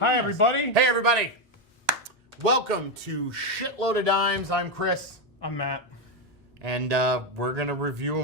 Hi, everybody. Hey, everybody. Welcome to Shitload of Dimes. I'm Chris. I'm Matt. And we're going to review a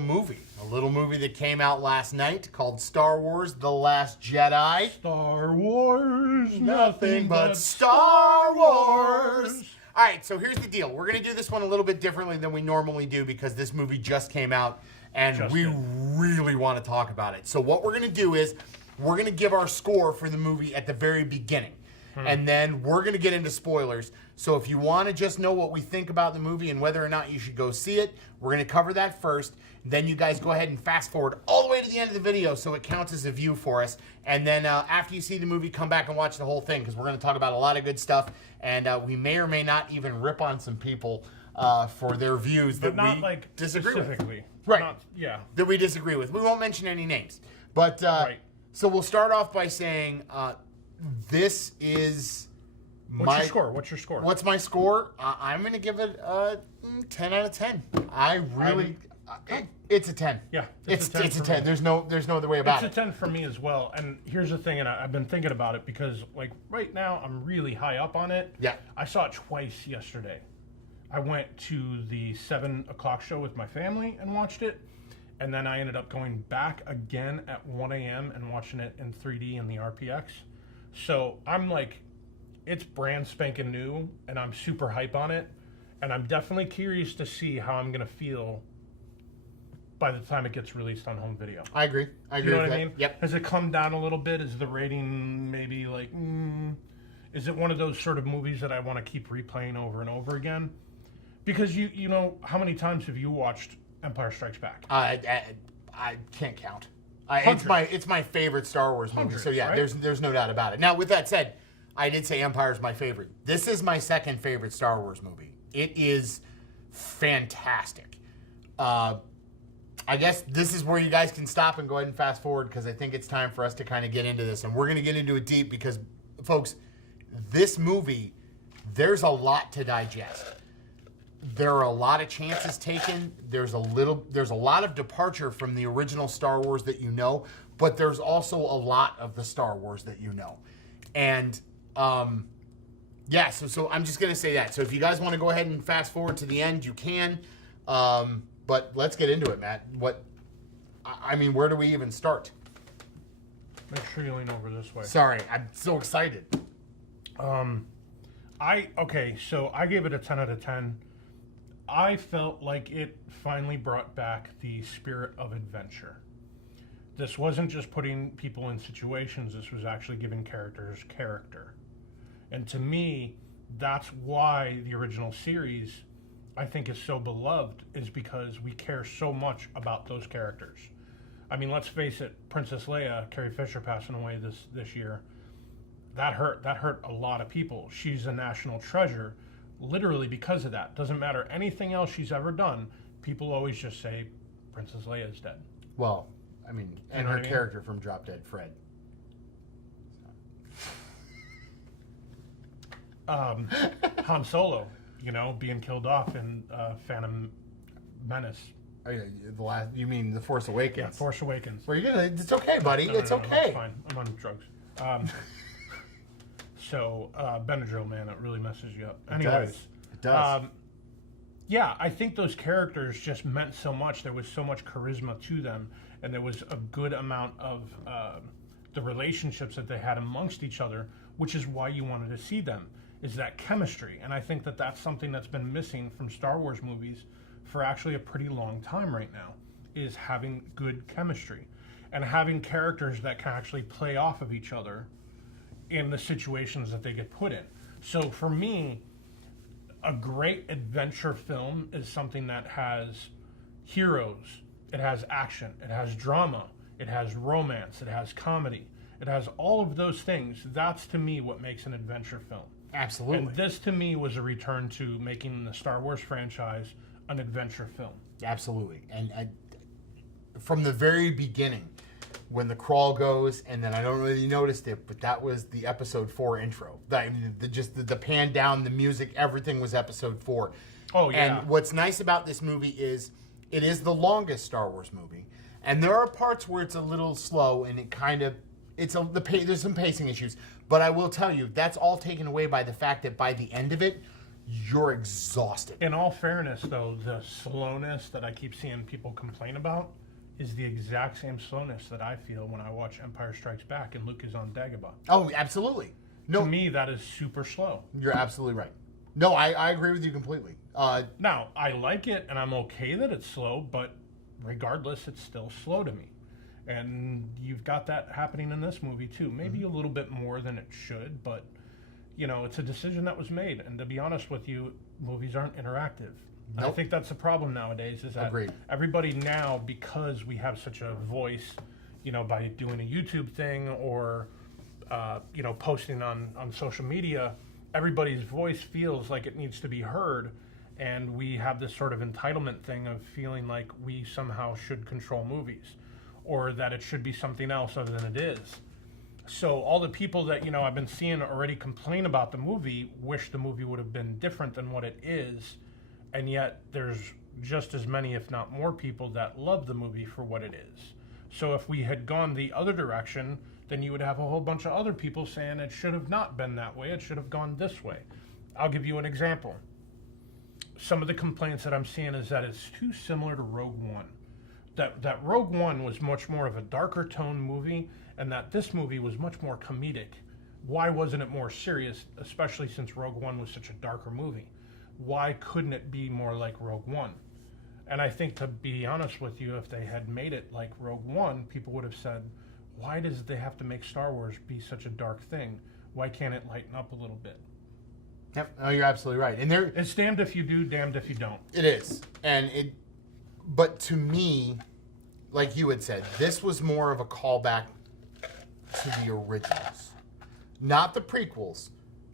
little movie that came out last night called Star Wars: The Last Jedi. Star Wars, Nothing but Star Wars. All right, so here's the deal. We're going to do this one a little bit differently than we normally do because this movie just came out and we really want to talk about it. So what we're going to do is we're going to give our score for the movie at the very beginning. And then we're going to get into spoilers. So if you want to just know what we think about the movie and whether or not you should go see it, we're going to cover that first. Then you guys go ahead and fast forward all the way to the end of the video so it counts as a view for us. And then after you see the movie, come back and watch the whole thing because we're going to talk about a lot of good stuff. And we may or may not even rip on some people for their views that we disagree with. Right. That we disagree with. We won't mention any names. But so we'll start off by saying... this is What's your score? What's my score? I'm going to give it a 10 out of 10. It's a 10. Yeah. It's a 10. There's no other way about it. It's a 10 for me as well. And here's the thing, and I've been thinking about it because, like, right now I'm really high up on it. Yeah. I saw it twice yesterday. I went to the 7 o'clock show with my family and watched it. And then I ended up going back again at 1 a.m. and watching it in 3D in the RPX. So I'm like, it's brand spanking new, and I'm super hype on it. And I'm definitely curious to see how I'm going to feel by the time it gets released on home video. I agree. You know what I mean? Yep. Has it come down a little bit? Is the rating maybe like, is it one of those sort of movies that I want to keep replaying over and over again? Because you know, how many times have you watched Empire Strikes Back? I can't count. It's my favorite Star Wars movie. So yeah, right? there's no doubt about it. Now with that said, I did say Empire's my favorite. This is my second favorite Star Wars movie. It is fantastic. I guess this is where you guys can stop and go ahead and fast forward because I think it's time for us to kind of get into this, and we're going to get into it deep because, folks, this movie, there's a lot to digest. There are a lot of chances taken. There's a lot of departure from the original Star Wars that you know, but there's also a lot of the Star Wars that you know. And yeah, so I'm just gonna say that. So if you guys want to go ahead and fast forward to the end, you can. But let's get into it, Matt. I mean, where do we even start? Make sure you lean over this way. Sorry, I'm so excited. So I gave it a 10 out of 10. I felt like it finally brought back the spirit of adventure. This wasn't just putting people in situations, this was actually giving characters character. And to me, that's why the original series, I think, is so beloved, is because we care so much about those characters. I mean, let's face it, Princess Leia, Carrie Fisher passing away this year, that hurt a lot of people. She's a national treasure. Literally because of that. Doesn't matter anything else she's ever done. People always just say Princess Leia is dead. Well, I mean, and her character from Drop Dead Fred. Han Solo, being killed off in Phantom Menace. Oh, yeah, you mean The Force Awakens? Yeah, Force Awakens. Well, it's okay, buddy. No, it's okay. It's fine. I'm on drugs. So, Benadryl, man, it really messes you up. Anyways. It does. Yeah, I think those characters just meant so much. There was so much charisma to them, and there was a good amount of the relationships that they had amongst each other, which is why you wanted to see them, is that chemistry. And I think that that's something that's been missing from Star Wars movies for actually a pretty long time right now, is having good chemistry and having characters that can actually play off of each other in the situations that they get put in. So for me, a great adventure film is something that has heroes, it has action, it has drama, it has romance, it has comedy, it has all of those things. That's to me what makes an adventure film. Absolutely. And this to me was a return to making the Star Wars franchise an adventure film. Absolutely. And from the very beginning, when the crawl goes, and then I don't really noticed it, but that was the episode 4 intro. The pan down, the music, everything was episode 4. Oh, yeah. And what's nice about this movie is it is the longest Star Wars movie. And there are parts where it's a little slow, and it kind of there's some pacing issues, but I will tell you that's all taken away by the fact that by the end of it, you're exhausted. In all fairness, though, the slowness that I keep seeing people complain about is the exact same slowness that I feel when I watch Empire Strikes Back and Luke is on Dagobah. Oh, absolutely. No, to me, that is super slow. You're absolutely right. No, I agree with you completely. Now, I like it, and I'm okay that it's slow, but regardless, it's still slow to me. And you've got that happening in this movie, too. Maybe a little bit more than it should, but, you know, it's a decision that was made. And to be honest with you, movies aren't interactive. Nope. I think that's the problem nowadays, is that everybody now, because we have such a voice, you know, by doing a YouTube thing or, you know, posting on social media, everybody's voice feels like it needs to be heard. And we have this sort of entitlement thing of feeling like we somehow should control movies, or that it should be something else other than it is. So all the people that, you know, I've been seeing already complain about the movie wish the movie would have been different than what it is. And yet there's just as many, if not more, people that love the movie for what it is. So if we had gone the other direction, then you would have a whole bunch of other people saying it should have not been that way. It should have gone this way. I'll give you an example. Some of the complaints that I'm seeing is that it's too similar to Rogue One. That Rogue One was much more of a darker tone movie, and that this movie was much more comedic. Why wasn't it more serious, especially since Rogue One was such a darker movie? Why couldn't it be more like Rogue One? And I think, to be honest with you, if they had made it like Rogue One, people would have said, why does they have to make Star Wars be such a dark thing? Why can't it lighten up a little bit? Yep. Oh, you're absolutely right. And it's damned if you do, damned if you don't. It is. But to me, like you had said, this was more of a callback to the originals. Not the prequels,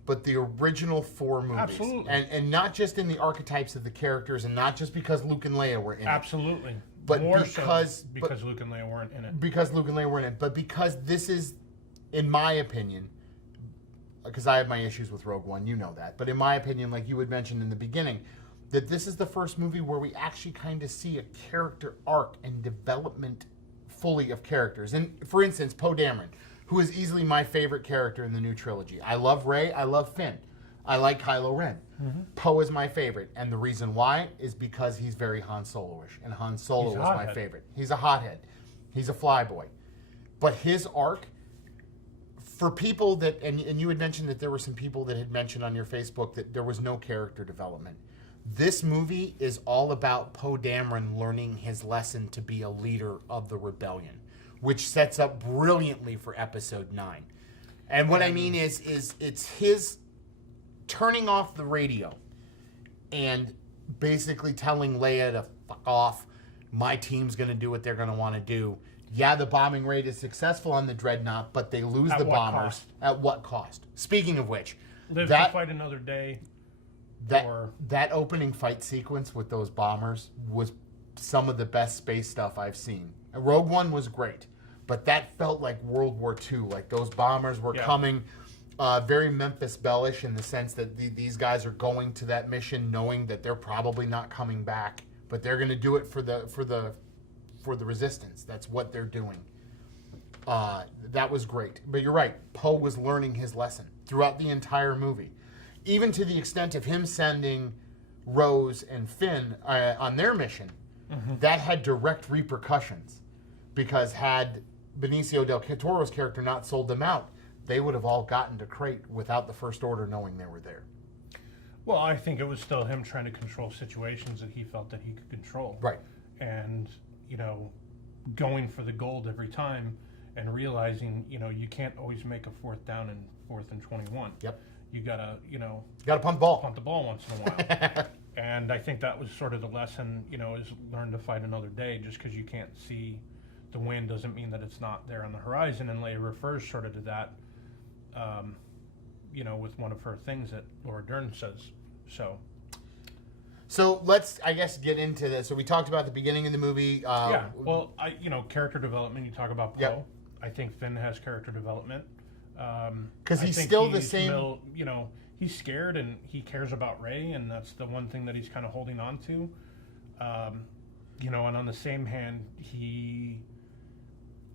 but the original 4 movies. Absolutely. And not just in the archetypes of the characters, and not just because Luke and Leia were in it. Absolutely. But more because Luke and Leia weren't in it. Because Luke and Leia weren't in it. But because this is, in my opinion, because I have my issues with Rogue One, you know that. But in my opinion, like you had mentioned in the beginning, that this is the first movie where we actually kind of see a character arc and development fully of characters. And for instance, Poe Dameron, who is easily my favorite character in the new trilogy. I love Rey, I love Finn. I like Kylo Ren. Mm-hmm. Poe is my favorite, and the reason why is because he's very Han Solo-ish, and Han Solo is my favorite. He's a hothead. He's a flyboy. But his arc, for people that, and you had mentioned that there were some people that had mentioned on your Facebook that there was no character development. This movie is all about Poe Dameron learning his lesson to be a leader of the rebellion, which sets up brilliantly for Episode 9. And what I mean is it's his turning off the radio and basically telling Leia to fuck off. My team's going to do what they're going to want to do. Yeah, the bombing raid is successful on the Dreadnought, but they lose the bombers. Cost? At what cost? Speaking of which, live to fight another day. That opening fight sequence with those bombers was some of the best space stuff I've seen. Rogue One was great, but that felt like World War II. Like those bombers were coming, very Memphis Belle-ish in the sense that these guys are going to that mission knowing that they're probably not coming back, but they're going to do it for the resistance. That's what they're doing. That was great. But you're right. Poe was learning his lesson throughout the entire movie. Even to the extent of him sending Rose and Finn on their mission, that had direct repercussions. Because had Benicio del Toro's character not sold them out, they would have all gotten to Crate without the First Order knowing they were there. Well, I think it was still him trying to control situations that he felt that he could control. Right. And, you know, going for the gold every time and realizing, you know, you can't always make a 4th down and 4th and 21. Yep. You gotta, you know... Gotta punt the ball. Punt the ball once in a while. And I think that was sort of the lesson, you know, is learn to fight another day. Just because you can't see the win doesn't mean that it's not there on the horizon. And Leia refers sort of to that, you know, with one of her things that Laura Dern says. So let's, I guess, get into this. So we talked about the beginning of the movie. Well, character development, you talk about Poe. Yep. I think Finn has character development. Because he's still the same. You know, he's scared and he cares about Rey, and that's the one thing that he's kind of holding on to. You know, and on the same hand, he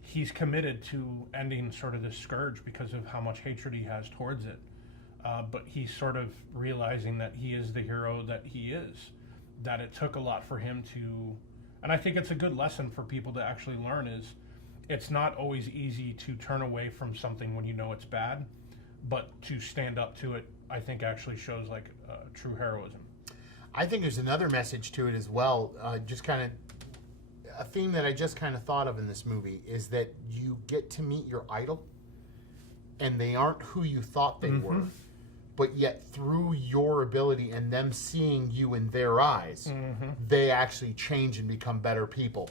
he's committed to ending sort of this scourge because of how much hatred he has towards it. But he's sort of realizing that he is the hero that he is, that it took a lot for him to, and I think it's a good lesson for people to actually learn is it's not always easy to turn away from something when you know it's bad, but to stand up to it, I think actually shows like true heroism. I think there's another message to it as well, just kind of a theme that I just kind of thought of in this movie is that you get to meet your idol and they aren't who you thought they were, but yet through your ability and them seeing you in their eyes, they actually change and become better people.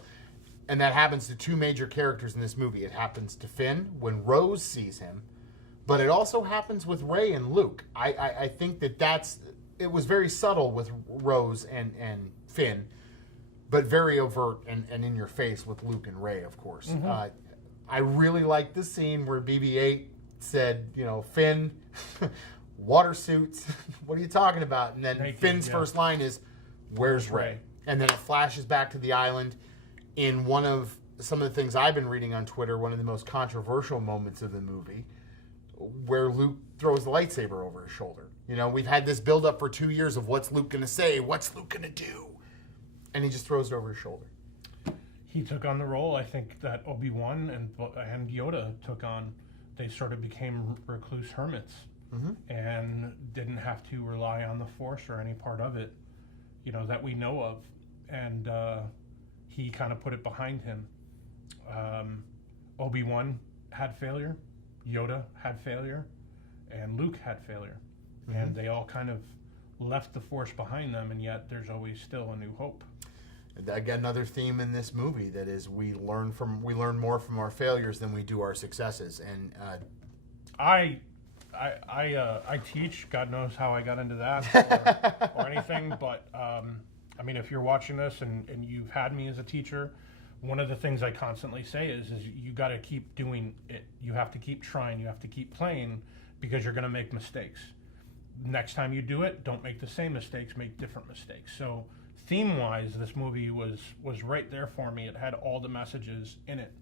And that happens to two major characters in this movie. It happens to Finn when Rose sees him, but it also happens with Rey and Luke. I think it was very subtle with Rose and Finn, but very overt and in your face with Luke and Rey, of course. I really like the scene where BB-8 said, Finn, water suits, what are you talking about? And then Finn's first line is, where's Rey? And then it flashes back to the island in some of the things I've been reading on Twitter, one of the most controversial moments of the movie, where Luke throws the lightsaber over his shoulder. We've had this build-up for 2 years of what's Luke going to say, what's Luke going to do? And he just throws it over his shoulder. He took on the role, I think, that Obi-Wan and Yoda took on. They sort of became recluse hermits and didn't have to rely on the Force or any part of it, that we know of. And he kind of put it behind him. Obi-Wan had failure, Yoda had failure, and Luke had failure. And they all kind of left the Force behind them, and yet there's always still a new hope. Again, another theme in this movie that is we learn more from our failures than we do our successes. And I teach. God knows how I got into that or anything. But if you're watching this and you've had me as a teacher, one of the things I constantly say is you got to keep doing it. You have to keep trying. You have to keep playing because you're going to make mistakes. Next time you do it, don't make the same mistakes. Make different mistakes. So theme-wise, this movie was right there for me. It had all the messages in it.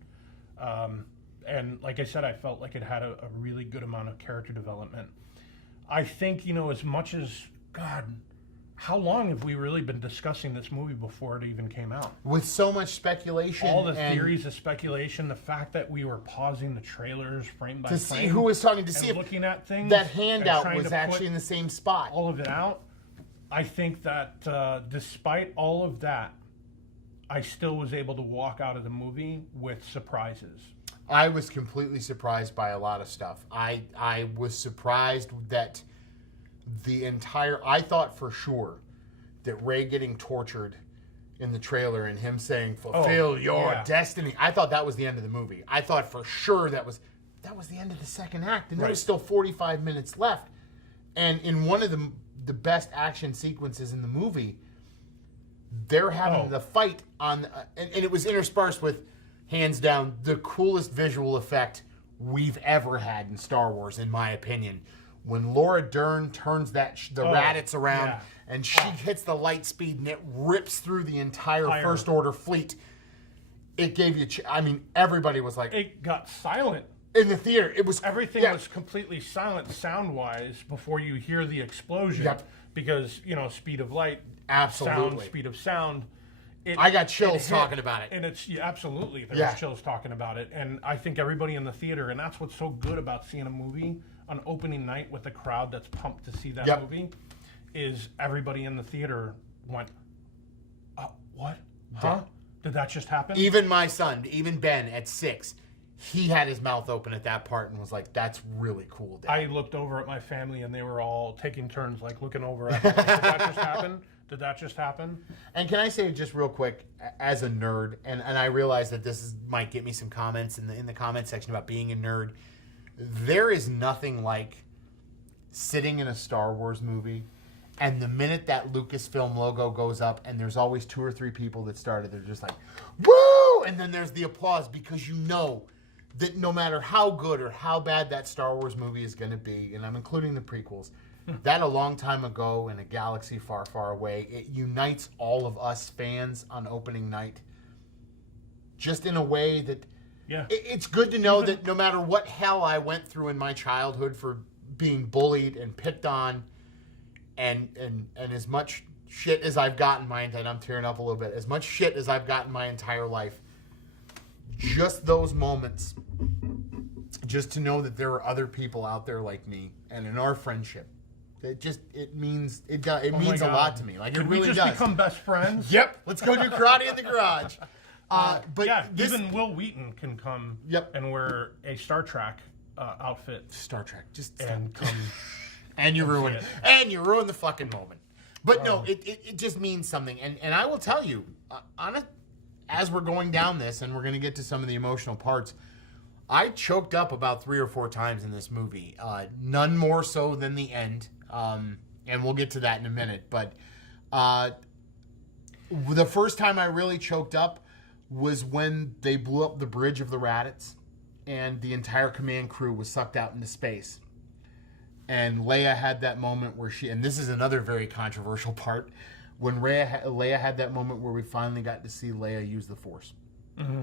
And like I said, I felt like it had a really good amount of character development. I think, as much as, God, how long have we really been discussing this movie before it even came out? With so much speculation. All the theories of speculation, the fact that we were pausing the trailers frame by frame. To see who was talking, to see if looking at things. That handout was actually in the same spot. All of it out. I think that despite all of that, I still was able to walk out of the movie with surprises. I was completely surprised by a lot of stuff. I was surprised that I thought for sure that Rey getting tortured in the trailer and him saying, fulfill your destiny. I thought that was the end of the movie. I thought for sure that was the end of the second act. And there was still 45 minutes left. And in one of the best action sequences in the movie, they're having the fight on, and it was interspersed with, hands down, the coolest visual effect we've ever had in Star Wars, in my opinion. When Laura Dern turns the Raditz around and she hits the light speed and it rips through the entire First Order fleet, it gave you, everybody was like... It got silent. In the theater, it was... Everything was completely silent sound-wise before you hear the explosion. Yep. Because, speed of light, absolutely, speed of sound. I got chills talking about it. And it's absolutely, there was chills talking about it. And I think everybody in the theater, and that's what's so good about seeing a movie on opening night with a crowd that's pumped to see that movie, is everybody in the theater went, what? Huh? Did that just happen? Even my son, even Ben at 6, he had his mouth open at that part and was like, that's really cool, Dad. I looked over at my family and they were all taking turns, like looking over at me. Did that just happen? Did that just happen? And can I say just real quick, as a nerd, and I realize that might get me some comments in the comment section about being a nerd, there is nothing like sitting in a Star Wars movie and the minute that Lucasfilm logo goes up, and there's always 2 or 3 people that started, they're just like, woo! And then there's the applause because you know that no matter how good or how bad that Star Wars movie is going to be, and I'm including the prequels, that a long time ago in a galaxy far, far away, it unites all of us fans on opening night just in a way that Yeah. It's good to know that no matter what hell I went through in my childhood for being bullied and picked on, and as much shit as I've gotten and I'm tearing up a little bit, as much shit as I've gotten my entire life, just those moments, just to know that there are other people out there like me, and in our friendship, it means a lot to me. Like, Could it really we just does. become best friends? Yep. Let's go do karate in the garage. But yeah, even Will Wheaton can come Yep. and wear a Star Trek outfit Star Trek, just and come. and you ruin it. and you ruin the fucking moment. But no, it just means something. And I will tell you, as we're going down this, and we're going to get to some of the emotional parts, I choked up about 3 or 4 times in this movie. None more so than the end. And we'll get to that in a minute. But the first time I really choked up was when they blew up the bridge of the Raditz, and the entire command crew was sucked out into space. And Leia had that moment where and this is another very controversial part, when Leia had that moment where we finally got to see Leia use the Force. Mm-hmm.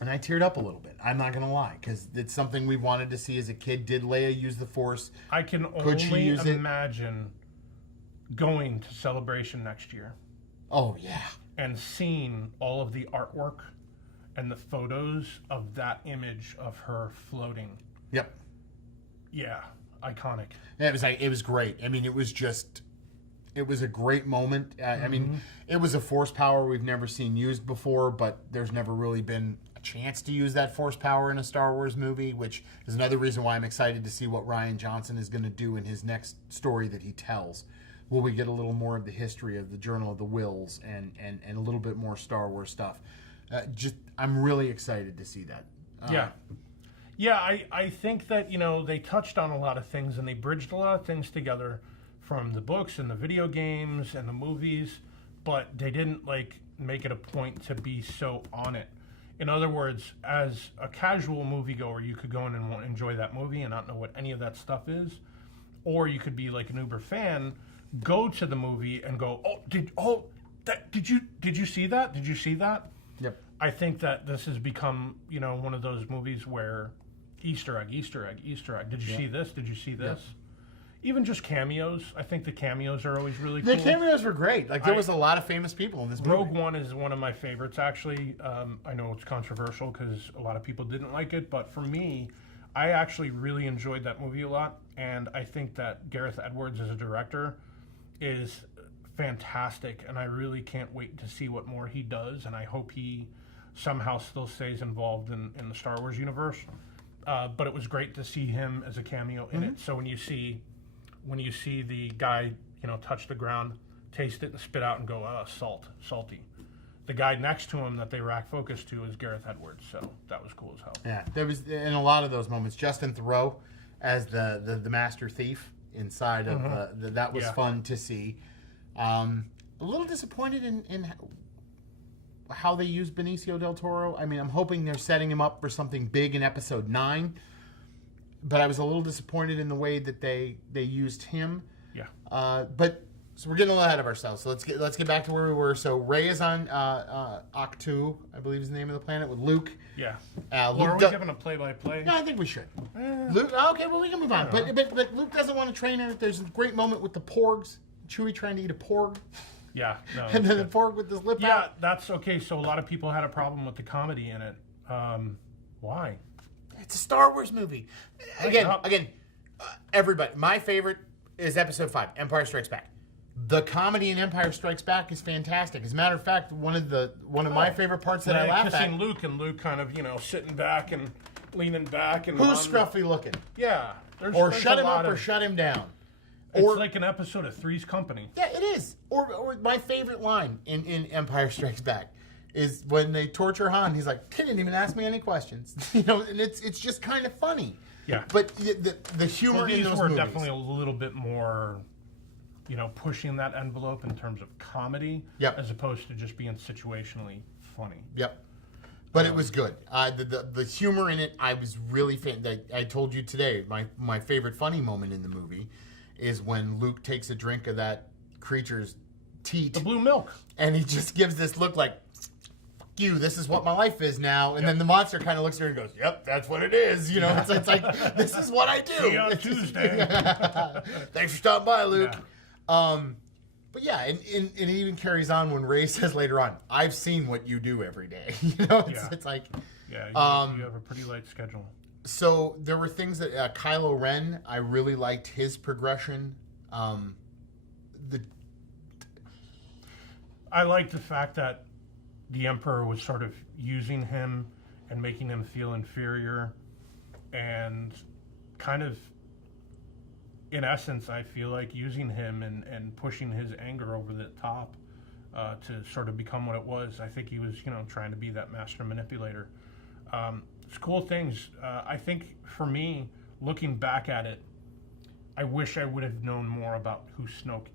And I teared up a little bit. I'm not going to lie, because it's something we wanted to see as a kid. Did Leia use the Force? I can only imagine going to Celebration next year. Oh, yeah. And seeing all of the artwork and the photos of that image of her floating. Yep. Yeah, iconic. Yeah, it was great. I mean, it was a great moment. I mean, it was a force power we've never seen used before, but there's never really been a chance to use that force power in a Star Wars movie, which is another reason why I'm excited to see what Rian Johnson is going to do in his next story that he tells. Will we get a little more of the history of the Journal of the Whills and a little bit more Star Wars stuff? I'm really excited to see that. Yeah, I think that, they touched on a lot of things, and they bridged a lot of things together from the books and the video games and the movies, but they didn't make it a point to be so on it. In other words, as a casual moviegoer, you could go in and enjoy that movie and not know what any of that stuff is, or you could be like an uber fan, go to the movie and go, did you see that? Did you see that? Yep. I think that this has become, one of those movies where Easter egg, Easter egg, Easter egg. Did you see this? Did you see this? Yep. Even just cameos. I think the cameos are always really cool. The cameos were great. There was a lot of famous people in this movie. Rogue One is one of my favorites, actually. I know it's controversial because a lot of people didn't like it, but for me, I actually really enjoyed that movie a lot, and I think that Gareth Edwards as a director is fantastic, and I really can't wait to see what more he does, and I hope he somehow still stays involved in the Star Wars universe. But it was great to see him as a cameo in it. So when you see the guy, touch the ground, taste it and spit out and go, salty. The guy next to him that they rack focus to is Gareth Edwards, so that was cool as hell. Yeah, there was in a lot of those moments. Justin Theroux as the master thief inside of that was fun to see. A little disappointed in how they used Benicio del Toro. I mean, I'm hoping they're setting him up for something big in Episode 9, but I was a little disappointed in the way that they used him. Yeah. But so we're getting a little ahead of ourselves. So let's get back to where we were. So Rey is on Ahch-To, I believe is the name of the planet, with Luke. Yeah. Luke are we giving a play-by-play? No, I think we should. Luke. Okay, well we can move on. But Luke doesn't want to train her. There's a great moment with the porgs. Chewie trying to eat a porg. Yeah. No, and then the porg with his lip out. Yeah, that's okay. So a lot of people had a problem with the comedy in it. Why? It's a Star Wars movie. Again, everybody. My favorite is Episode 5, Empire Strikes Back. The comedy in Empire Strikes Back is fantastic. As a matter of fact, one of my favorite parts that I laugh at. Kissing Luke and Luke kind of sitting back and leaning back and. Who's scruffy looking? Yeah. Or shut him up or shut him down. It's like an episode of Three's Company. Yeah, it is. Or my favorite line in Empire Strikes Back is when they torture Han. He's like, "He didn't even ask me any questions," and it's just kind of funny. Yeah. But the humor in those were movies definitely a little bit more, pushing that envelope in terms of comedy, as opposed to just being situationally funny. Yep. But it was good. The humor in it, I was really I told you today, my favorite funny moment in the movie is when Luke takes a drink of that creature's teat. The blue milk. And he just gives this look like, fuck you. This is what my life is now. And then the monster kind of looks at her and goes, yep, that's what it is. You know, it's like, this is what I do. See you on Tuesday. Thanks for stopping by, Luke. Yeah. But yeah, and it even carries on when Rey says later on, I've seen what you do every day. You know, it's like... Yeah, you have a pretty light schedule. So there were things that Kylo Ren, I really liked his progression. I liked the fact that the Emperor was sort of using him and making him feel inferior, and kind of, in essence, I feel like using him and pushing his anger over the top to sort of become what it was. I think he was, trying to be that master manipulator. It's cool things. I think for me, looking back at it, I wish I would have known more about who Snoke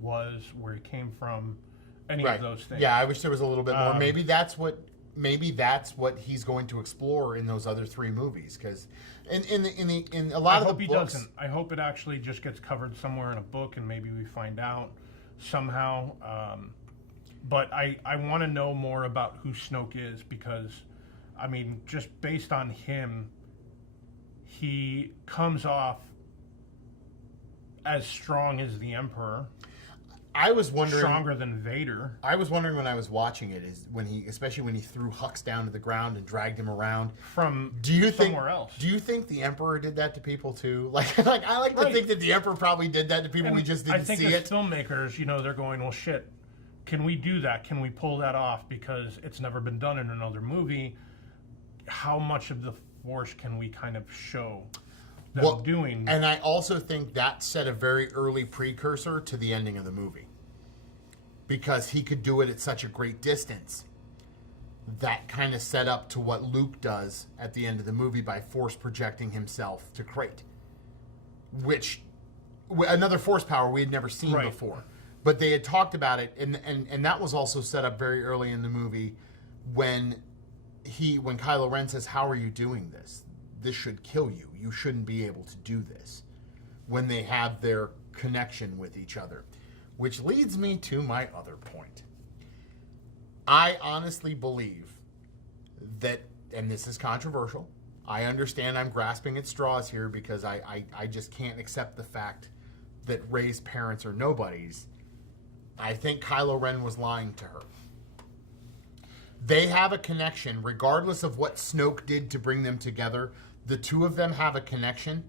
was, where he came from, any of those things. Yeah, I wish there was a little bit more. Maybe that's what he's going to explore in those other 3 movies. Because in a lot of the books, doesn't. I hope it actually just gets covered somewhere in a book, and maybe we find out somehow. But I want to know more about who Snoke is, because, I mean, just based on him, he comes off as strong as the Emperor. I was wondering, stronger than Vader. I was wondering when I was watching it, especially when he threw Hux down to the ground and dragged him around from somewhere else. Do you think the Emperor did that to people too? Like I like to think that the Emperor probably did that to people. We just didn't see it. I think as filmmakers, they're going, well, shit. Can we do that? Can we pull that off? Because it's never been done in another movie. How much of the Force can we kind of show them doing? And I also think that set a very early precursor to the ending of the movie. Because he could do it at such a great distance. That kind of set up to what Luke does at the end of the movie by Force projecting himself to Crate. Which, another Force power we had never seen before. But they had talked about it, and that was also set up very early in the movie when Kylo Ren says, how are you doing this? This should kill you. You shouldn't be able to do this. When they have their connection with each other. Which leads me to my other point. I honestly believe that, and this is controversial, I understand I'm grasping at straws here because I just can't accept the fact that Rey's parents are nobodies. I think Kylo Ren was lying to her. They have a connection, regardless of what Snoke did to bring them together. The two of them have a connection.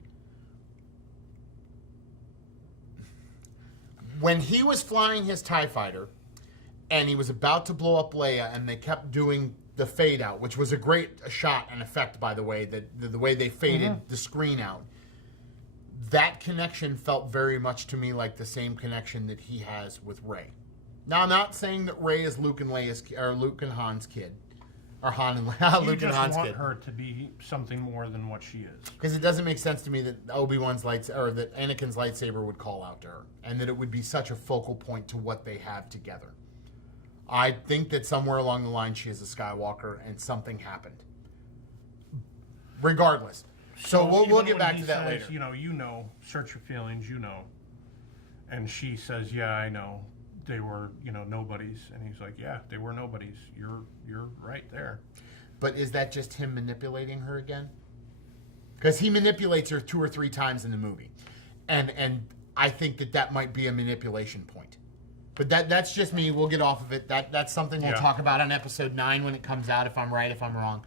When he was flying his TIE fighter and he was about to blow up Leia and they kept doing the fade out, which was a great shot and effect, by the way, the way they faded the screen out, that connection felt very much to me like the same connection that he has with Rey. Now, I'm not saying that Rey is Luke and Han's kid. Or Han and Luke and Han's kid. You just want her to be something more than what she is. Because it doesn't make sense to me that Obi-Wan's or that Anakin's lightsaber would call out to her, and that it would be such a focal point to what they have together. I think that somewhere along the line she is a Skywalker, and something happened. Regardless, so we'll get back to that later. Search your feelings, and she says, "Yeah, I know." They were, nobodies. And he's like, yeah, they were nobodies. You're right there. But is that just him manipulating her again? Because he manipulates her 2 or 3 times in the movie. And I think that might be a manipulation point. But that's just me. We'll get off of it. That's something we'll talk about on episode 9 when it comes out, if I'm right, if I'm wrong.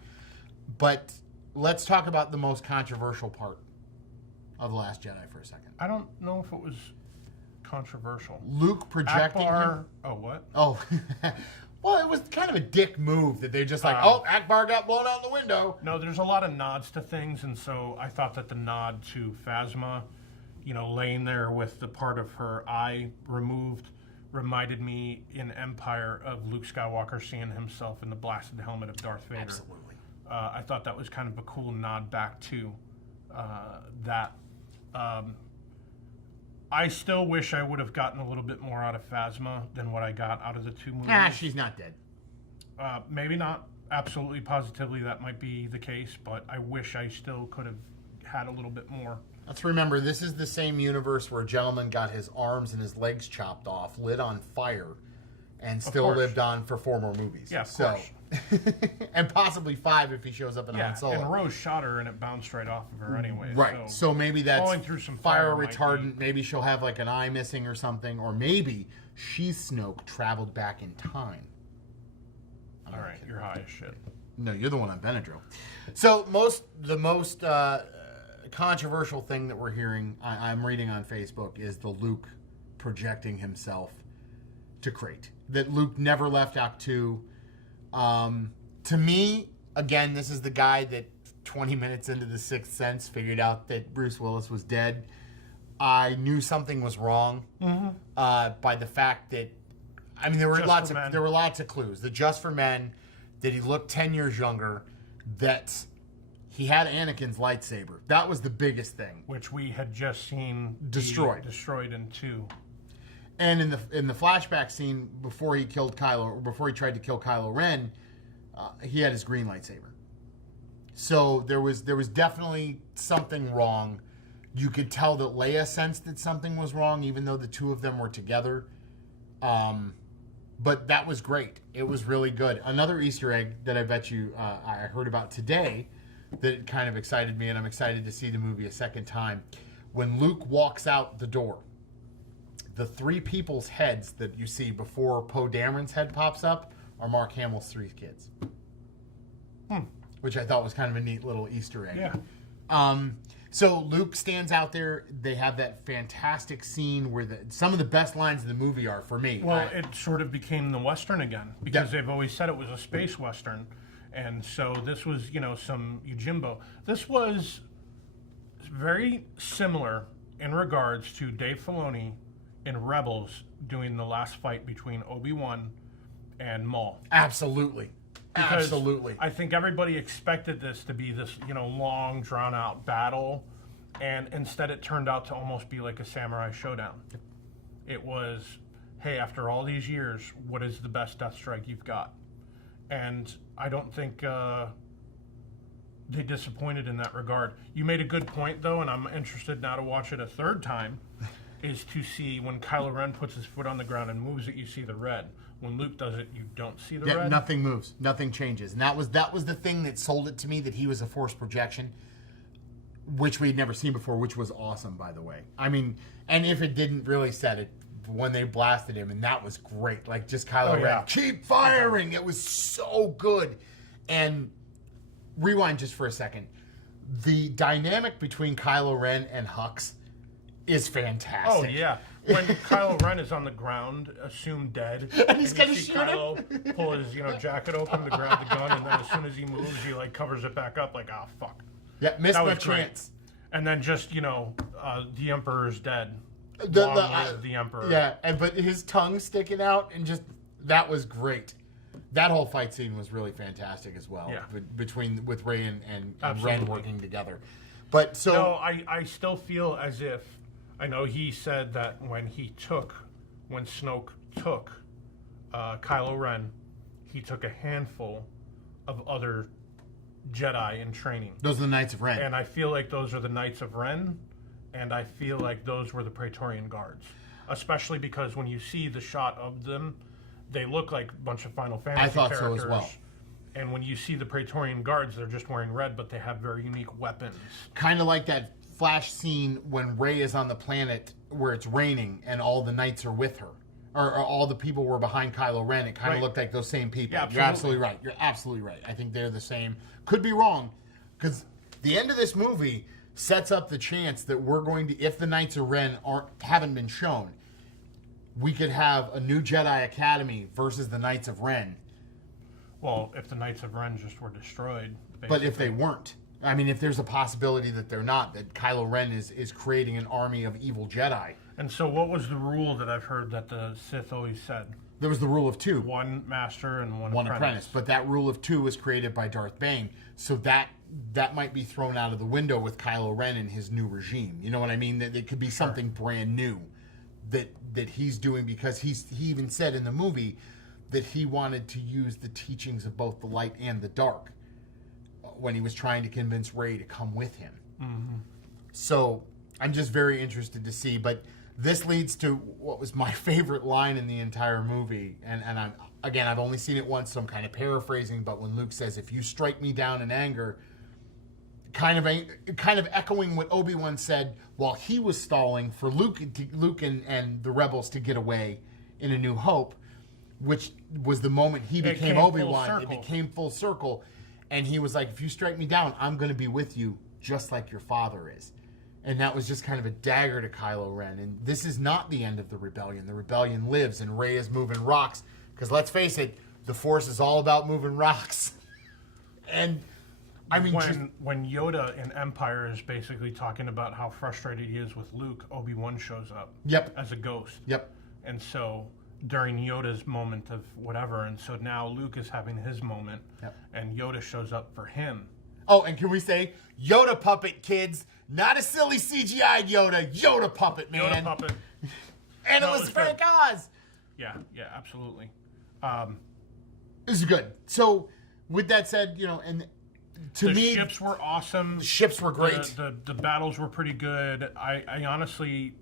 But let's talk about the most controversial part of The Last Jedi for a second. I don't know if it was controversial. Luke projecting him. Oh, what? Oh, well, it was kind of a dick move that they just Akbar got blown out the window. No, there's a lot of nods to things, and so I thought that the nod to Phasma, laying there with the part of her eye removed, reminded me in Empire of Luke Skywalker seeing himself in the blasted helmet of Darth Vader. Absolutely. I thought that was kind of a cool nod back to that. I still wish I would have gotten a little bit more out of Phasma than what I got out of the 2 movies. She's not dead. Maybe not. Absolutely, positively, that might be the case, but I wish I still could have had a little bit more. Let's remember, this is the same universe where a gentleman got his arms and his legs chopped off, lit on fire, and still lived on for 4 more movies. Yeah, of so, course. and possibly 5 if he shows up in Han Solo. And Rose shot her and it bounced right off of her anyway. Right. So maybe that's falling through some fire might retardant. Maybe she'll have like an eye missing or something, or maybe Snoke traveled back in time. All right, you're high as shit. No, you're the one on Benadryl. So the most controversial thing that we're hearing, I'm reading on Facebook, is the Luke projecting himself to Crate. That Luke never left Act 2. To me, again, this is the guy that 20 minutes into The Sixth Sense figured out that Bruce Willis was dead. I knew something was wrong by the fact that, I mean, there were lots of clues. The Just for Men, that he looked 10 years younger, that he had Anakin's lightsaber. That was the biggest thing. Which we had just seen destroyed in 2. And in the flashback scene before he tried to kill Kylo Ren, he had his green lightsaber. So there was definitely something wrong. You could tell that Leia sensed that something was wrong, even though the two of them were together. But that was great. It was really good. Another Easter egg that I bet you I heard about today that kind of excited me, and I'm excited to see the movie a second time. When Luke walks out the door, the 3 people's heads that you see before Poe Dameron's head pops up are Mark Hamill's 3 kids. Which I thought was kind of a neat little Easter egg. Yeah. So Luke stands out there. They have that fantastic scene where some of the best lines in the movie are, for me. Well, it sort of became the Western again, because they've always said it was a space Western. And so this was, some Yojimbo. This was very similar in regards to Dave Filoni in Rebels doing the last fight between Obi-Wan and Maul. Absolutely. Because Absolutely. I think everybody expected this to be this, long, drawn-out battle, and instead it turned out to almost be like a samurai showdown. It was, hey, after all these years, what is the best Death Strike you've got? And I don't think they disappointed in that regard. You made a good point, though, and I'm interested now to watch it a third time, is to see when Kylo Ren puts his foot on the ground and moves it, you see the red. When Luke does it, you don't see the red. Nothing moves. Nothing changes. And that was the thing that sold it to me, that he was a force projection, which we had never seen before, which was awesome, by the way. I mean, and if it didn't really set it, when they blasted him, and that was great. Like, just Kylo Ren, keep firing. It was so good. And rewind just for a second. The dynamic between Kylo Ren and Hux is fantastic. Oh, yeah. When Kylo Ren is on the ground, assumed dead, and he's gonna see shoot Kylo pull his jacket open to grab the gun, and then as soon as he moves, he covers it back up, like, oh, fuck. Yeah, missed my chance. Great. And then just the Emperor's dead. Long live the Emperor. Yeah, but his tongue sticking out, and just that was great. That whole fight scene was really fantastic as well. Yeah. With Rey and Ren working together. But so no, I still feel as if, I know he said that when Snoke took Kylo Ren, he took a handful of other Jedi in training. Those are the Knights of Ren. And I feel like those are the Knights of Ren, and I feel like those were the Praetorian Guards. Especially because when you see the shot of them, they look like a bunch of Final Fantasy characters. I thought so as well. And when you see the Praetorian Guards, they're just wearing red, but they have very unique weapons. Kind of like that flash scene when Rey is on the planet where it's raining and all the knights are with her. Or all the people were behind Kylo Ren. It kind of looked like those same people. Yeah, You're absolutely right. You're absolutely right. I think they're the same. Could be wrong, because the end of this movie sets up the chance that we're going to, if the Knights of Ren haven't been shown, we could have a new Jedi Academy versus the Knights of Ren. Well, if the Knights of Ren just were destroyed. Basically. But if they weren't, I mean, if there's a possibility that they're not, that Kylo Ren is creating an army of evil Jedi. And so what was the rule that I've heard that the Sith always said? There was the rule of 2. One master and one apprentice. But that rule of 2 was created by Darth Bane. So that might be thrown out of the window with Kylo Ren and his new regime. You know what I mean? That it could be something brand new that he's doing, because he even said in the movie that he wanted to use the teachings of both the light and the dark when he was trying to convince Rey to come with him. Mm-hmm. So I'm just very interested to see. But this leads to what was my favorite line in the entire movie. And I've only seen it once, so I'm kind of paraphrasing, but when Luke says, if you strike me down in anger, kind of echoing what Obi-Wan said while he was stalling for Luke and the rebels to get away in A New Hope, which was the moment he became Obi-Wan. It became full circle. And he was like, if you strike me down, I'm going to be with you just like your father is. And that was just kind of a dagger to Kylo Ren. And this is not the end of the rebellion. The rebellion lives, and Rey is moving rocks. Because let's face it, the Force is all about moving rocks. And I mean, when Yoda in Empire is basically talking about how frustrated he is with Luke, Obi-Wan shows up. Yep. As a ghost. Yep. And so during Yoda's moment of whatever, and so now Luke is having his moment, and Yoda shows up for him. Oh, and can we say Yoda puppet, kids? Not a silly CGI Yoda puppet, man. Yoda puppet. And it was Frank Oz. Yeah, absolutely. This is good. So, with that said, and to me, the ships were awesome. The ships were great. The battles were pretty good. I honestly,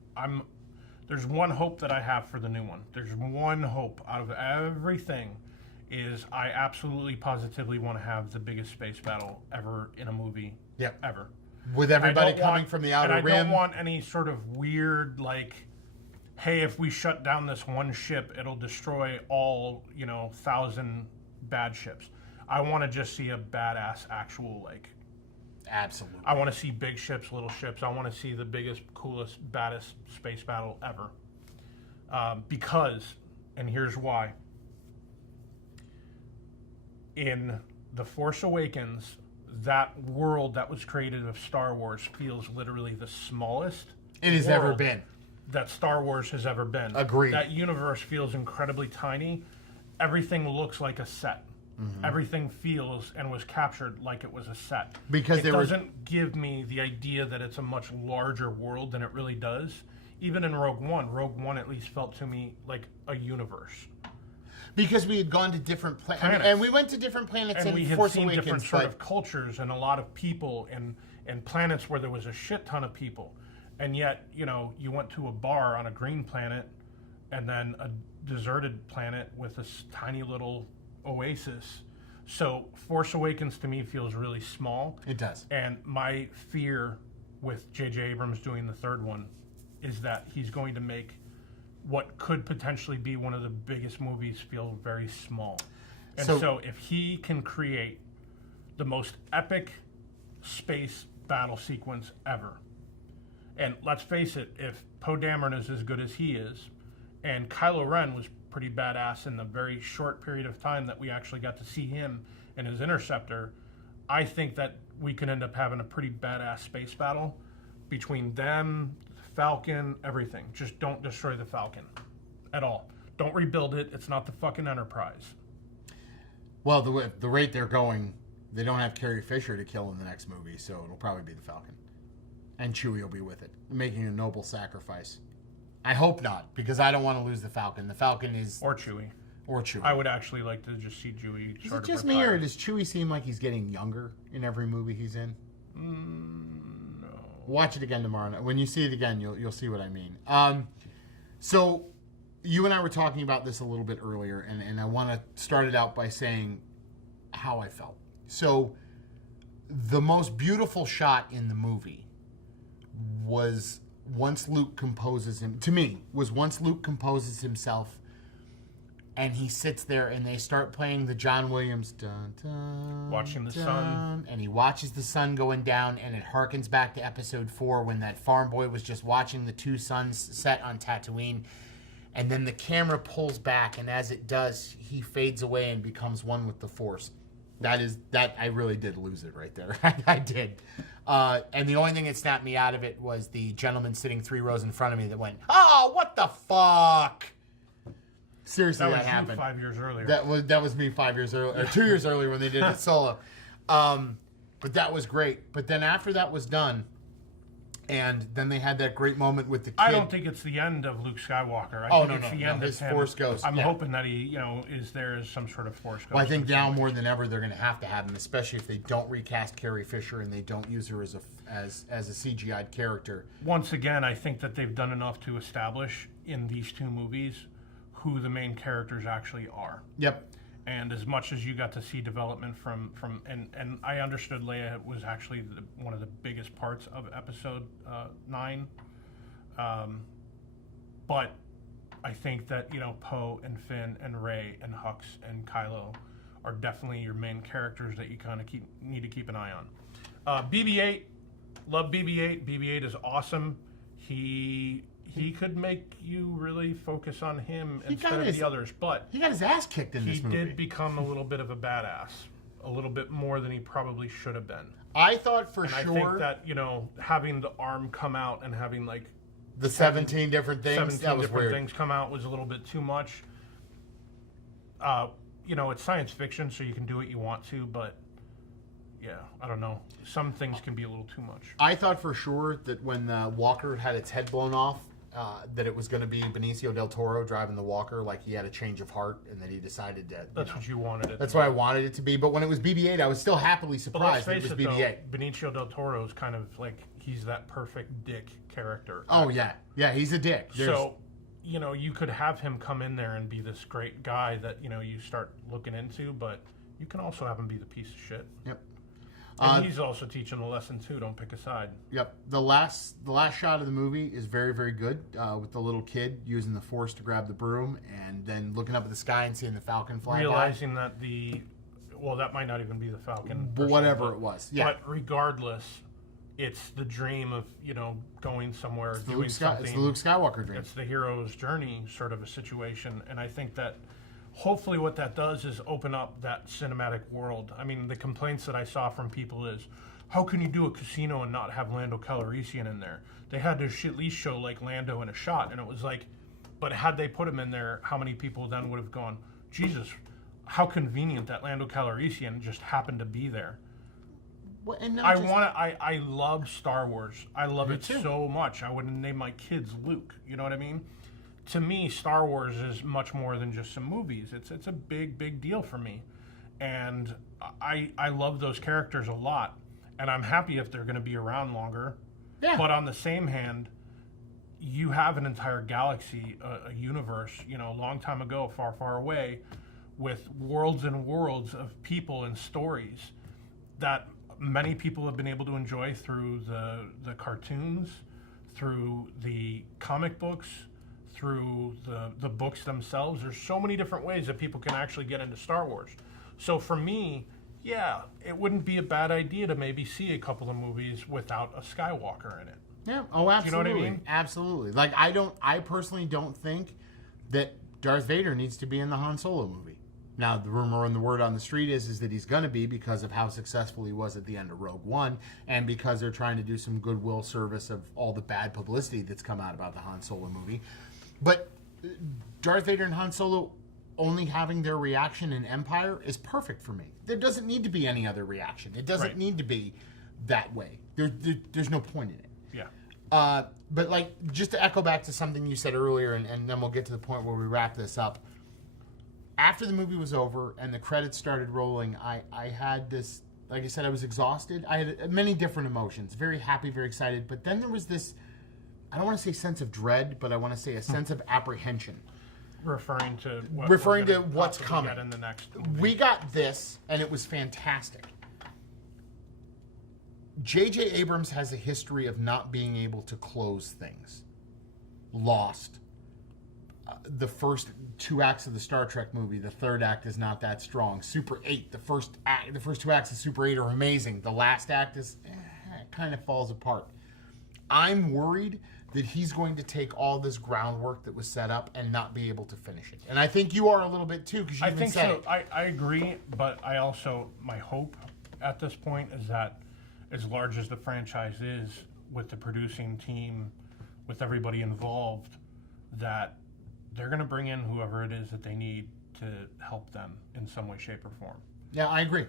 there's one hope that I have for the new one. There's one hope out of everything. Is I absolutely positively want to have the biggest space battle ever in a movie. Yep. Ever. With everybody coming from the outer rim. I don't want any sort of weird, like, hey, if we shut down this one ship, it'll destroy all, 1,000 bad ships. I want to just see a badass actual, like... Absolutely. I want to see big ships, little ships. I want to see the biggest, coolest, baddest space battle ever. Because, and here's why. In The Force Awakens, that world that was created of Star Wars feels literally the smallest it has ever been. That Star Wars has ever been. Agreed. That universe feels incredibly tiny. Everything looks like a set. Mm-hmm. Everything feels and was captured like it was a set. Because it doesn't give me the idea that it's a much larger world than it really does. Even in Rogue One at least felt to me like a universe. Because we had gone to different planets. And we went to different planets and in we had Force seen Awakens. Different sort of cultures and a lot of people and planets where there was a shit ton of people. And yet, you went to a bar on a green planet and then a deserted planet with this tiny little oasis. So Force Awakens to me feels really small. It does. And my fear with J.J. Abrams doing the third one is that he's going to make what could potentially be one of the biggest movies feel very small. And so if he can create the most epic space battle sequence ever, and let's face it, if Poe Dameron is as good as he is, and Kylo Ren was pretty badass in the very short period of time that we actually got to see him and his interceptor, I think that we can end up having a pretty badass space battle between them, Falcon, everything. Just don't destroy the Falcon at all. Don't rebuild it. It's not the fucking Enterprise. Well, the rate they're going, they don't have Carrie Fisher to kill in the next movie, so it'll probably be the Falcon. And Chewie will be with it, making a noble sacrifice. I hope not, because I don't want to lose the Falcon. The Falcon is... Or Chewie. I would actually like to just see Chewie. Is it just me, or does Chewie seem like he's getting younger in every movie he's in? No. Watch it again tomorrow. When you see it again, you'll see what I mean. So you and I were talking about this a little bit earlier, and I want to start it out by saying how I felt. So the most beautiful shot in the movie was once Luke composes himself and he sits there and they start playing the John Williams dun, dun, watching the dun, sun, and he watches the sun going down, and it harkens back to episode 4 when that farm boy was just watching the two suns set on Tatooine, and then the camera pulls back, and as it does, he fades away and becomes one with the Force. That I really did lose it right there. I did. And the only thing that snapped me out of it was the gentleman sitting 3 rows in front of me that went, "Oh, what the fuck?" Seriously, that happened. 5 years earlier. That was me 5 years earlier, or 2 years earlier when they did it solo. But that was great. But then after that was done, And then they had that great moment with the kid. I don't think it's the end of Luke Skywalker. I think it's the end of his him. Force Ghost. I'm hoping that he, is there as some sort of Force Ghost. Well, I think now more than ever they're going to have him, especially if they don't recast Carrie Fisher and they don't use her as a CGI'd character. Once again, I think that they've done enough to establish in these two movies who the main characters actually are. Yep. And as much as you got to see development from and I understood Leia was actually one of the biggest parts of Episode 9, but I think that Poe and Finn and Rey and Hux and Kylo are definitely your main characters that you kind of need to keep an eye on. BB-8, love BB-8. BB-8 is awesome. He could make you really focus on him instead of the others, but he got his ass kicked in this movie. He did become a little bit of a badass, a little bit more than he probably should have been. I thought sure. I think that having the arm come out and having like the 17 different things, that was weird. Things come out was a little bit too much. It's science fiction, so you can do what you want to, but yeah, I don't know. Some things can be a little too much. I thought for sure that when Walker had its head blown off, that it was going to be Benicio del Toro driving the Walker, like he had a change of heart, and that he decided that. That's what you wanted it. That's what I wanted it to be. But when it was BB-8, I was still happily surprised that it was BB-8. Though, Benicio del Toro is kind of like he's that perfect dick character. Oh yeah, he's a dick. So, you could have him come in there and be this great guy that you start looking into, but you can also have him be the piece of shit. Yep. And he's also teaching a lesson too. Don't pick a side. Yep. The last shot of the movie is very, very good, with the little kid using the Force to grab the broom and then looking up at the sky and seeing the Falcon fly Realizing by. That might not even be the Falcon. But whatever it was. Yeah. But regardless, it's the dream of going somewhere, it's doing something. It's the Luke Skywalker dream. It's the hero's journey sort of a situation, and I think that. Hopefully what that does is open up that cinematic world. I mean, the complaints that I saw from people is, how can you do a casino and not have Lando Calrissian in there? They had to at least show like Lando in a shot, and it was like, but had they put him in there, how many people then would have gone, Jesus, how convenient that Lando Calrissian just happened to be there. Well, and I love Star Wars. I love it too. So much. I wouldn't name my kids Luke. You know what I mean? To me, Star Wars is much more than just some movies. It's a big deal for me, and I love those characters a lot, and I'm happy if they're going to be around longer. Yeah. But on the same hand, you have an entire galaxy, a universe, a long time ago, far away, with worlds and worlds of people and stories that many people have been able to enjoy through the cartoons, through the comic books, through the books themselves. There's so many different ways that people can actually get into Star Wars. So for me, yeah, it wouldn't be a bad idea to maybe see a couple of movies without a Skywalker in it. Yeah. Oh, absolutely. Do you know what I mean? Absolutely. Like I personally don't think that Darth Vader needs to be in the Han Solo movie. Now, the rumor and the word on the street is that he's going to be because of how successful he was at the end of Rogue One, and because they're trying to do some goodwill service of all the bad publicity that's come out about the Han Solo movie. But Darth Vader and Han Solo only having their reaction in Empire is perfect for me. There doesn't need to be any other reaction. It doesn't need to be that way. There's no point in it. Yeah. But like, just to echo back to something you said earlier, and then we'll get to the point where we wrap this up. After the movie was over and the credits started rolling, I had this, like I said, I was exhausted. I had many different emotions, very happy, very excited. But then there was this, I don't want to say sense of dread, but I want to say a sense of apprehension. Referring to what's coming. In the next movie. We got this, and it was fantastic. J.J. Abrams has a history of not being able to close things. Lost. The first 2 acts of the Star Trek movie, the third act is not that strong. Super 8, the first 2 acts of Super 8 are amazing. The last act is it kind of falls apart. I'm worried that he's going to take all this groundwork that was set up and not be able to finish it. And I think you are a little bit too, because you even said it. I agree, but I also, my hope at this point is that as large as the franchise is, with the producing team, with everybody involved, that they're going to bring in whoever it is that they need to help them in some way, shape, or form. Yeah, I agree.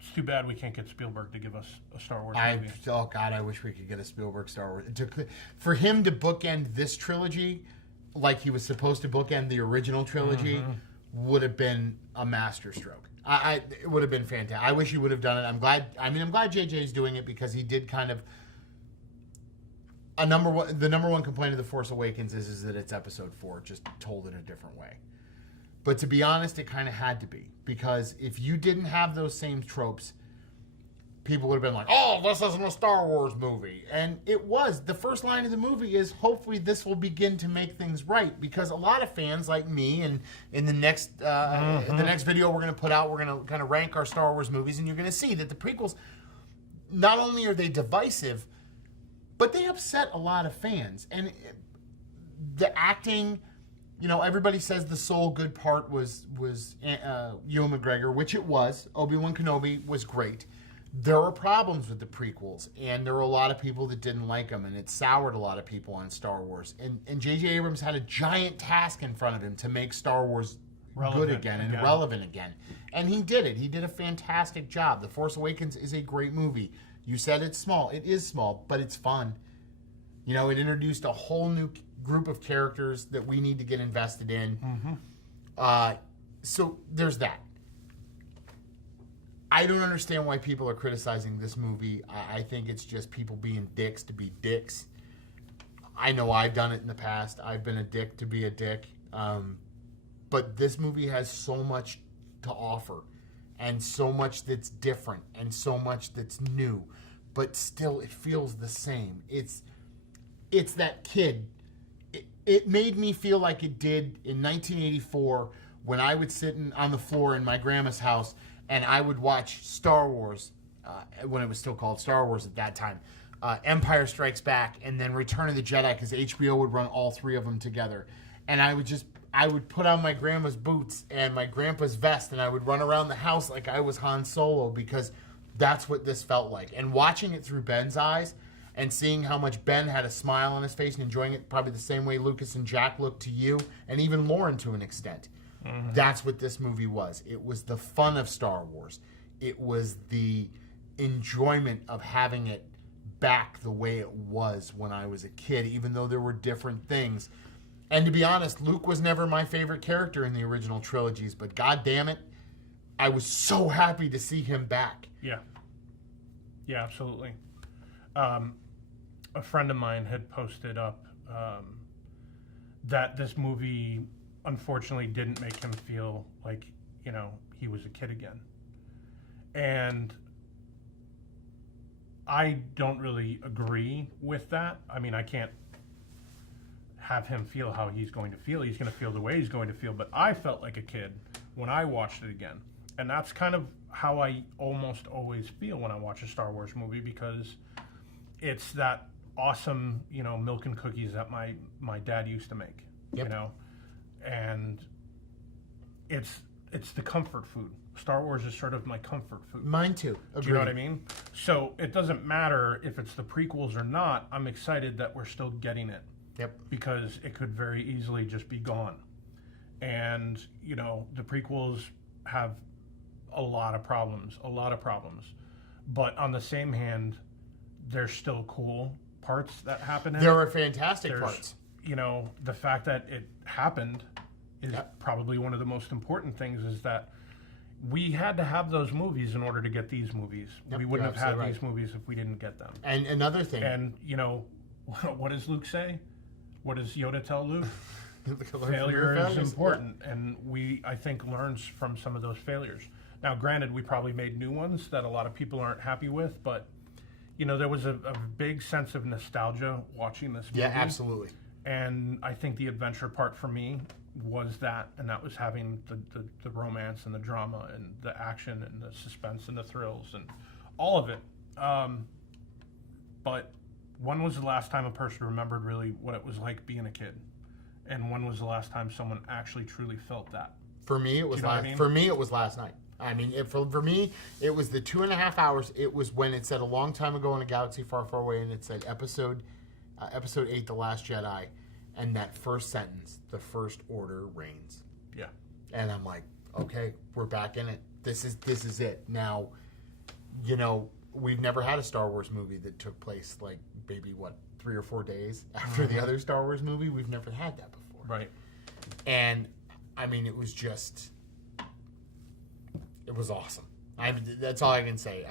It's too bad we can't get Spielberg to give us a Star Wars movie. Oh God, I wish we could get a Spielberg Star Wars. For him to bookend this trilogy, like he was supposed to bookend the original trilogy, would have been a masterstroke. It would have been fantastic. I wish he would have done it. I'm glad. I mean, I'm glad JJ's doing it because he did kind of. The number one complaint of The Force Awakens is that it's Episode 4, just told in a different way. But to be honest, it kind of had to be. Because if you didn't have those same tropes, people would have been like, oh, this isn't a Star Wars movie. And it was. The first line of the movie is, hopefully this will begin to make things right. Because a lot of fans like me, and in the next video we're going to put out, we're going to kind of rank our Star Wars movies, and you're going to see that the prequels, not only are they divisive, but they upset a lot of fans. And the acting... You know, everybody says the sole good part was Ewan McGregor, which it was. Obi-Wan Kenobi was great. There were problems with the prequels, and there were a lot of people that didn't like them, and it soured a lot of people on Star Wars. And J.J. Abrams had a giant task in front of him to make Star Wars good again and relevant again. And he did it. He did a fantastic job. The Force Awakens is a great movie. You said it's small. It is small, but it's fun. You know, it introduced a whole new group of characters that we need to get invested in. So there's that. I don't understand why people are criticizing this movie. I think it's just people being dicks to be dicks. I know I've done it in the past. I've been a dick to be a dick. But this movie has so much to offer, and so much that's different, and so much that's new. But still, it feels the same. It's that kid. It made me feel like it did in 1984 when I would sit on the floor in my grandma's house and I would watch Star Wars, when it was still called Star Wars at that time, Empire Strikes Back, and then Return of the Jedi, because HBO would run all three of them together. And I would put on my grandma's boots and my grandpa's vest, and I would run around the house like I was Han Solo, because that's what this felt like. And watching it through Ben's eyes, and seeing how much Ben had a smile on his face and enjoying it probably the same way Lucas and Jack looked to you, and even Lauren to an extent. That's what this movie was. It was the fun of Star Wars. It was the enjoyment of having it back the way it was when I was a kid, even though there were different things. And to be honest, Luke was never my favorite character in the original trilogies, but god damn it, I was so happy to see him back. Yeah. Yeah, absolutely. A friend of mine had posted up that this movie unfortunately didn't make him feel like, you know, he was a kid again. And I don't really agree with that. I mean, I can't have him feel how he's going to feel. He's going to feel the way he's going to feel. But I felt like a kid when I watched it again. And that's kind of how I almost always feel when I watch a Star Wars movie, because it's that awesome, you know, milk and cookies that my dad used to make, you know, and it's the comfort food. Star Wars is sort of my comfort food. Mine too. Agreed. Do you know what I mean? So it doesn't matter if it's the prequels or not. I'm excited that we're still getting it. Yep. Because it could very easily just be gone. And, you know, the prequels have a lot of problems. But on the same hand, there's still cool parts that happen in it. There were fantastic parts. You know, the fact that it happened is probably one of the most important things, is that we had to have those movies in order to get these movies. We wouldn't have had these movies if we didn't get them. And another thing. And, you know, what does Luke say? What does Yoda tell Luke? Failure is important. And we, I think, learns from some of those failures. Now, granted, we probably made new ones that a lot of people aren't happy with, but, you know, there was a big sense of nostalgia watching this movie. Yeah, absolutely. And I think the adventure part for me was that, and that was having the romance and the drama and the action and the suspense and the thrills and all of it. But when was the last time a person remembered really what it was like being a kid? And when was the last time someone actually truly felt that? For me, it was For me, it was last night. I mean, for me, it was the 2.5 hours. It was when it said a long time ago in a galaxy far, far away, and it said episode 8, The Last Jedi, and that first sentence, the First Order reigns. Yeah. And I'm like, okay, we're back in it. This is it. Now, you know, we've never had a Star Wars movie that took place like maybe 3 or 4 days after the other Star Wars movie. We've never had that before. Right. And I mean, it was awesome. That's all I can say.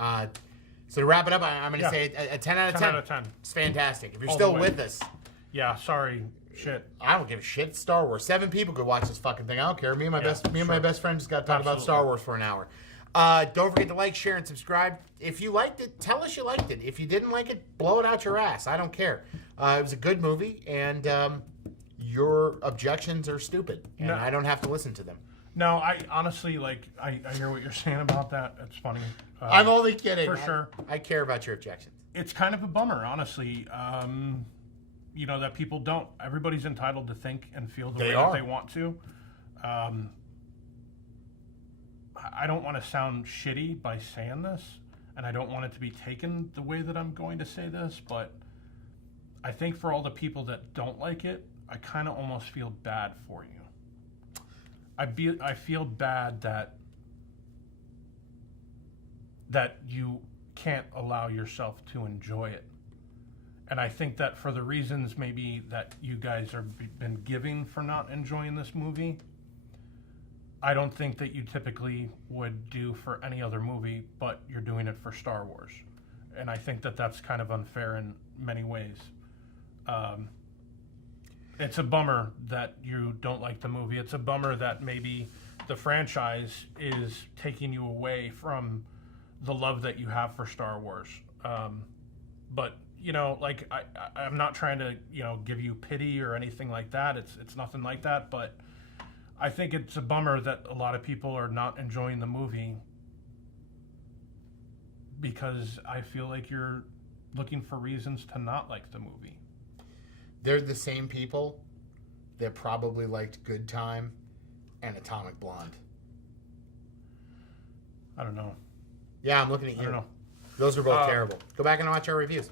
So to wrap it up, I'm going to say a 10 out of 10. 10 out of 10. It's fantastic. If you're All still the way. with us, Yeah, sorry. Shit. I don't give a shit. It's Star Wars. 7 people could watch this fucking thing. I don't care. Me and my best friend just got to talk about Star Wars for an hour. Don't forget to like, share, and subscribe. If you liked it, tell us you liked it. If you didn't like it, blow it out your ass. I don't care. It was a good movie, and your objections are stupid, and I don't have to listen to them. No, I honestly, I hear what you're saying about that. It's funny. I'm only kidding. For sure. I care about your objections. It's kind of a bummer, honestly. You know, that people don't. Everybody's entitled to think and feel the way that they want to. I don't want to sound shitty by saying this, and I don't want it to be taken the way that I'm going to say this, but I think for all the people that don't like it, I kind of almost feel bad for you. I feel bad that you can't allow yourself to enjoy it. And I think that for the reasons maybe that you guys have been giving for not enjoying this movie, I don't think that you typically would do for any other movie, but you're doing it for Star Wars. And I think that that's kind of unfair in many ways. It's a bummer that you don't like the movie. It's a bummer that maybe the franchise is taking you away from the love that you have for Star Wars. But, you know, like, I'm not trying to, you know, give you pity or anything like that. It's nothing like that. But I think it's a bummer that a lot of people are not enjoying the movie because I feel like you're looking for reasons to not like the movie. They're the same people that probably liked Good Time and Atomic Blonde. I don't know. Yeah, I'm looking at you. I don't know. Those are both terrible. Go back and watch our reviews.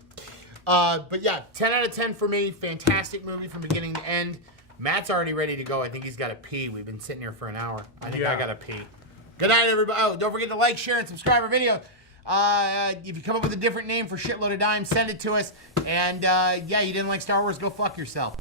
But yeah, 10 out of 10 for me. Fantastic movie from beginning to end. Matt's already ready to go. I think he's got to pee. We've been sitting here for an hour. I think I got to pee. Good night, everybody. Oh, don't forget to like, share, and subscribe our video. If you come up with a different name for Shitload of Dime, send it to us. And yeah, you didn't like Star Wars, go fuck yourself.